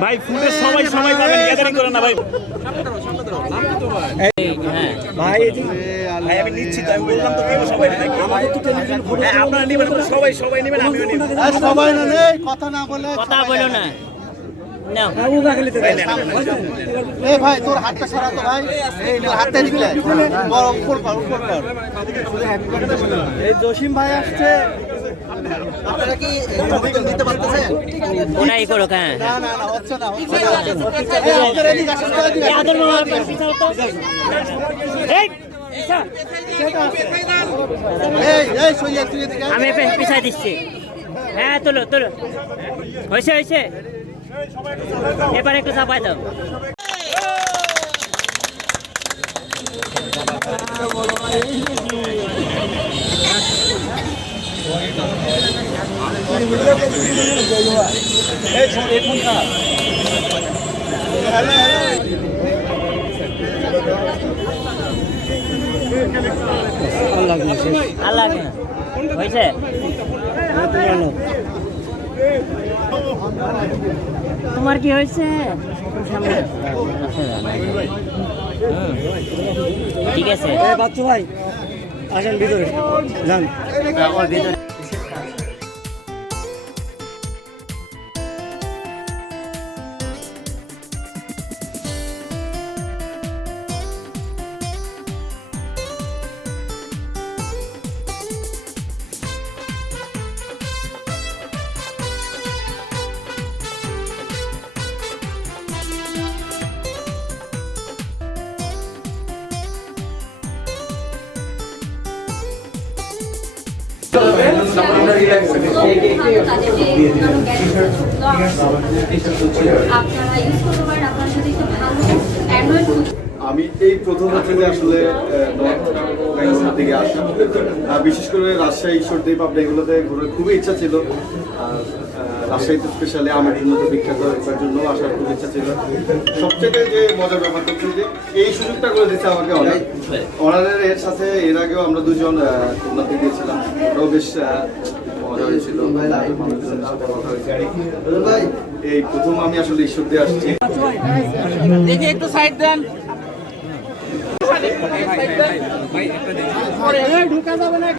ভাই ফুটে সবাই সবাই পাবেন গ্যাদারিং করে না ভাই। ভাই ভাই আমি নিচ্ছি তো বললাম তো কেউ সবাই নাকি? হ্যাঁ আপনারা নেবেন সবাই সবাই নেবেন আমিও নেব। সবাই না নেই কথা না বলে কথা বলো না। ভাই তোর হাতটা সরা তো ভাই। হাতটা দিলে উপর কর উপর কর। এই জসিম ভাই আসছে। আপনারা কি অভিযোগ দিতে পারতেছেন? ওরাই করো হ্যাঁ। না না না হচ্ছে হচ্ছে। আদর মামা পিছাও তো এই। আমি পিছাই দিচ্ছি। হ্যাঁ তোলো তোলো। হয়েছে হয়েছে। এবার একটু চাপাই দাও। আল্লাহ হয়েছে তোমার কি হয়েছে? ঠিক আছে। বাচ্চু ভাই আসেন ভিতরে। যান। ভিতরে। আপনারা ইউজ করতে পারেন আপনার সাথে একটু ভালো আমি এই প্রথম যে আসলে ব্যাঙ্গালোর থেকে আসা। বিশেষ করে রাজশাহী ঈশ্বরদীপ আপনি এগুলোতে ঘুরে খুবই ইচ্ছা ছিল। রাজশাহীতে স্পেশালি আমার জন্য তো বিখ্যাত এটার জন্য আসার খুব ইচ্ছা ছিল। সবচেয়ে যে মজার ব্যাপার হচ্ছে যে এই সুযোগটা করে দিচ্ছে আমাকে অনেক। অনারের এর সাথে এর আগেও আমরা দুজন খুলনাতে গিয়েছিলাম। ওটাও বেশ এই প্রথম আমি আসলে ঈশ্বরদী আসছি। দেখি একটু সাইড দেন। ঢুকা যাবে না